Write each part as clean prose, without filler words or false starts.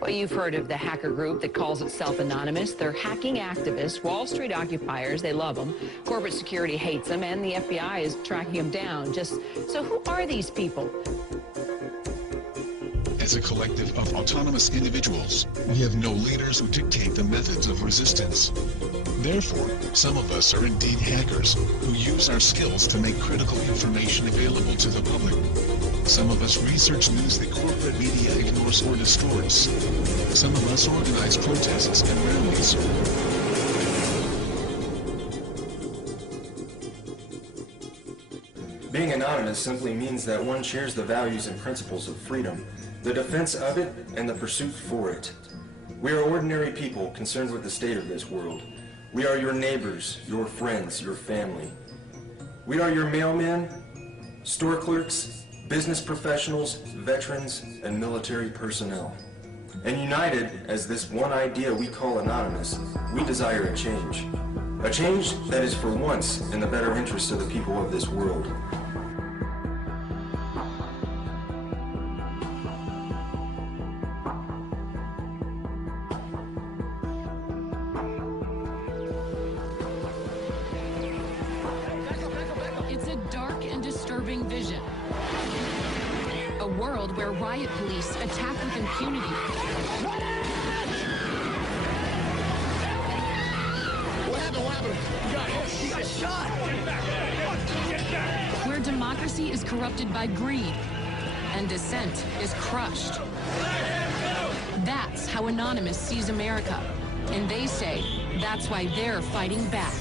Well, you've heard of the hacker group that calls itself Anonymous. They're hacking activists, Wall Street occupiers. They love them. Corporate security hates them, and the FBI is tracking them down. So who are these people? As a collective of autonomous individuals, we have no leaders who dictate the methods of resistance. Therefore, some of us are indeed hackers who use our skills to make critical information available to the public. Some of us research news that corporate media ignores or distorts. Some of us organize protests and rallies. Being anonymous simply means that one shares the values and principles of freedom, the defense of it, and the pursuit for it. We are ordinary people concerned with the state of this world. We are your neighbors, your friends, your family. We are your mailmen, store clerks, business professionals, veterans, and military personnel. And united as this one idea we call anonymous, we desire a change. A change that is for once in the better interest of the people of this world. It's a dark and disturbing vision. A world where riot police attack with impunity. What happened? He got shot! Where democracy is corrupted by greed and dissent is crushed. That's how Anonymous sees America. And they say that's why they're fighting back.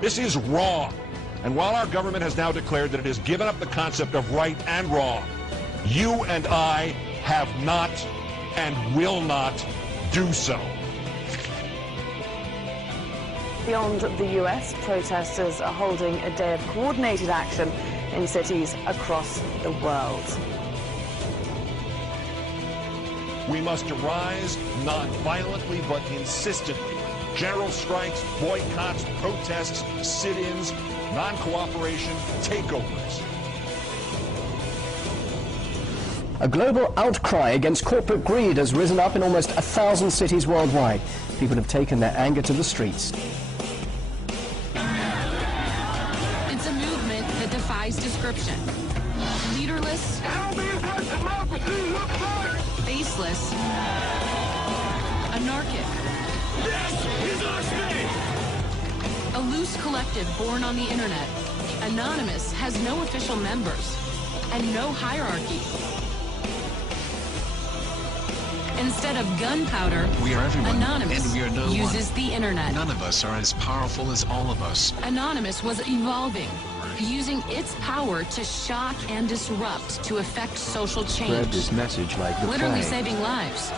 This is wrong. And while our government has now declared that it has given up the concept of right and wrong, you and I have not and will not do so. Beyond the US, protesters are holding a day of coordinated action in cities across the world. We must arise not violently but insistently. General strikes, boycotts, protests, sit-ins, non-cooperation, takeovers. A global outcry against corporate greed has risen up in almost 1,000 cities worldwide. People have taken their anger to the streets. It's a movement that defies description. Leaderless, faceless, anarchic. A loose collective born on the internet. Anonymous has no official members and no hierarchy. Instead of gunpowder, We are everyone, Anonymous and we are no uses one. the internet. None of us are as powerful as all of us. Anonymous was evolving, using its power to shock and disrupt to affect social change. Spread this message like the Literally plague. saving lives.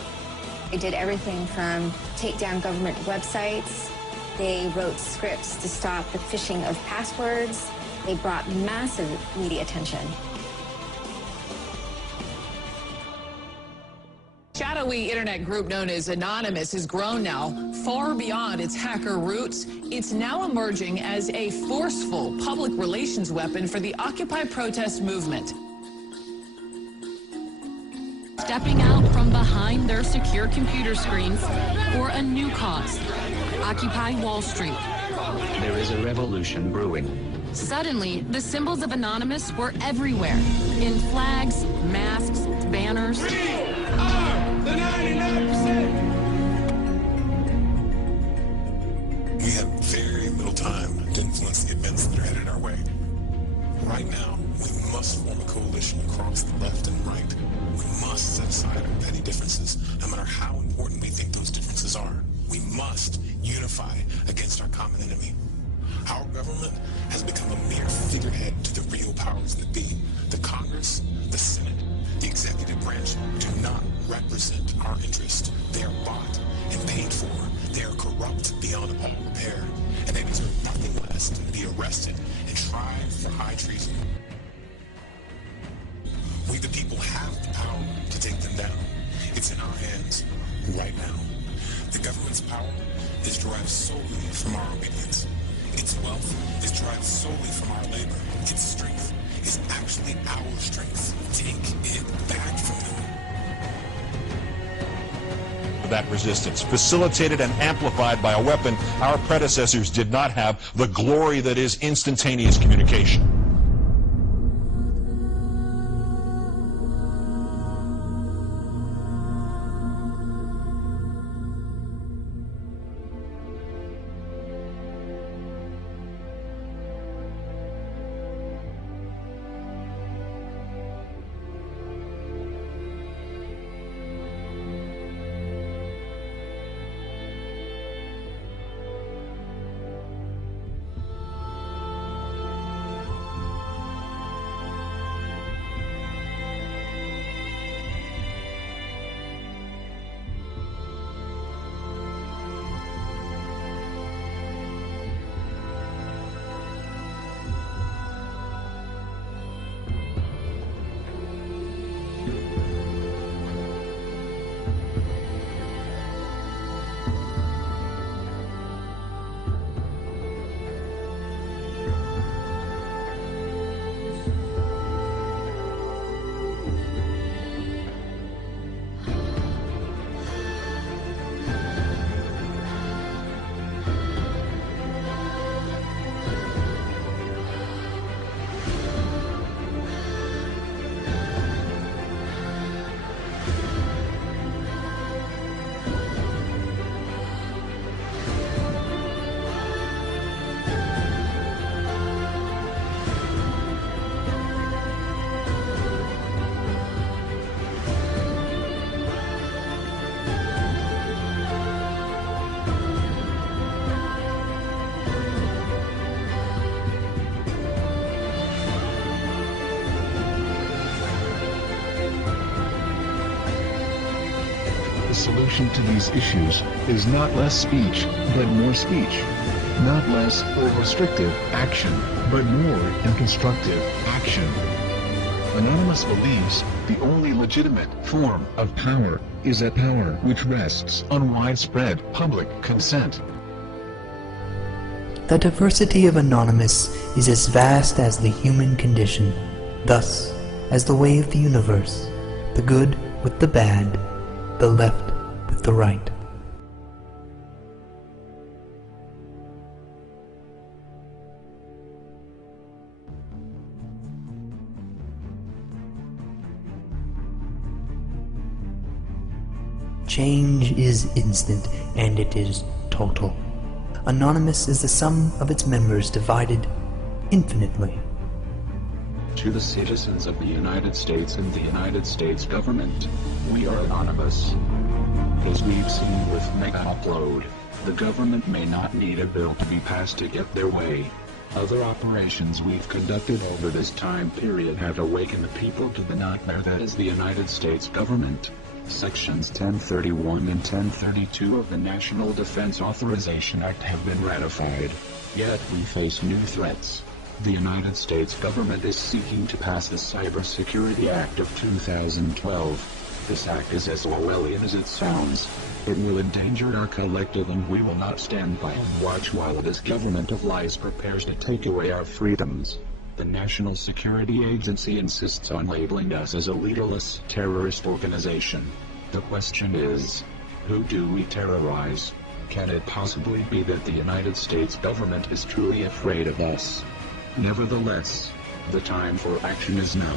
They did everything from take down government websites. They wrote scripts to stop the phishing of passwords. They brought massive media attention. Shadowy internet group known as Anonymous has grown now far beyond its hacker roots. It's now emerging as a forceful public relations weapon for the Occupy protest movement. Stepping out from behind their secure computer screens for a new cause. Occupy Wall Street. There is a revolution brewing. Suddenly, the symbols of Anonymous were everywhere. In flags, masks, banners. We are the 99%! We have very little time to influence the events that are headed our way. Right now, we must form a coalition across the left and right. We must set aside our petty differences, no matter how important we think those differences are. We must unify against our common enemy. Our government has become a mere figurehead to the real powers that be. The Congress, the Senate, the executive branch do not represent our interest. They are bought and paid for. They are corrupt beyond all repair, and they deserve nothing less than to be arrested and tried for high treason. We the people have the power to take them down. It's in our hands right now. The government's power is derived solely from our obedience. Its wealth is derived solely from our labor. Its our strength. Take it back from them. That resistance, facilitated and amplified by a weapon our predecessors did not have, the glory that is instantaneous communication. The solution to these issues is not less speech, but more speech. Not less or restrictive action, but more and constructive action. Anonymous believes the only legitimate form of power is a power which rests on widespread public consent. The diversity of Anonymous is as vast as the human condition, thus, as the way of the universe, the good with the bad, the left with the right. Change is instant and it is total. Anonymous is the sum of its members divided infinitely. To the citizens of the United States and the United States government, we are anonymous. As we've seen with Mega Upload, the government may not need a bill to be passed to get their way. Other operations we've conducted over this time period have awakened the people to the nightmare that is the United States government. Sections 1031 and 1032 of the National Defense Authorization Act have been ratified. Yet we face new threats. The United States government is seeking to pass the Cybersecurity Act of 2012. This act is as Orwellian as it sounds. It will endanger our collective, and we will not stand by and watch while this government of lies prepares to take away our freedoms. The National Security Agency insists on labeling us as a leaderless terrorist organization. The question is, who do we terrorize? Can it possibly be that the United States government is truly afraid of us? Nevertheless, the time for action is now.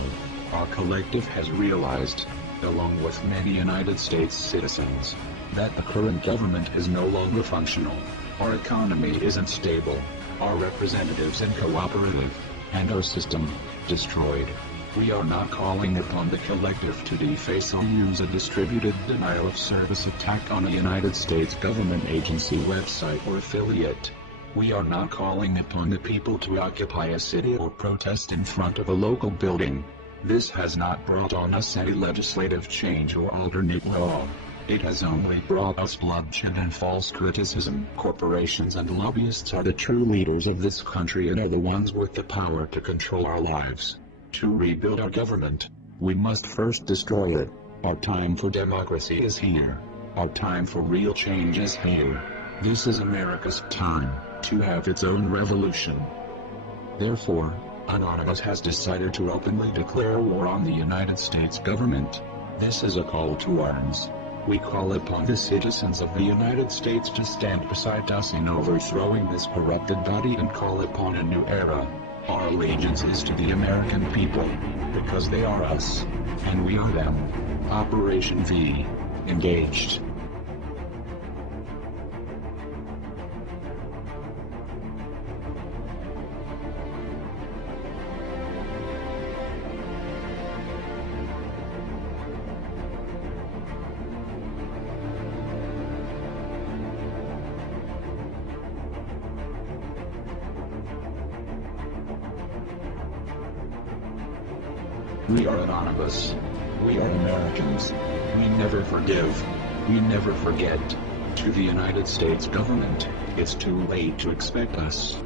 Our collective has realized, along with many United States citizens, that the current government is no longer functional. Our economy isn't stable, our representatives uncooperative, and our system destroyed. We are not calling upon the collective to deface or use a distributed denial of service attack on a United States government agency, website, or affiliate. We are not calling upon the people to occupy a city or protest in front of a local building. This has not brought on us any legislative change or alternate law. It has only brought us bloodshed and false criticism. Corporations and lobbyists are the true leaders of this country and are the ones with the power to control our lives. To rebuild our government, we must first destroy it. Our time for democracy is here. Our time for real change is here. This is America's time to have its own revolution. Therefore, Anonymous has decided to openly declare war on the United States government. This is a call to arms. We call upon the citizens of the United States to stand beside us in overthrowing this corrupted body and call upon a new era. Our allegiance is to the American people, because they are us, and we are them. Operation V. Engaged. We are anonymous. We are Americans. We never forgive. We never forget. To the United States government, it's too late to expect us.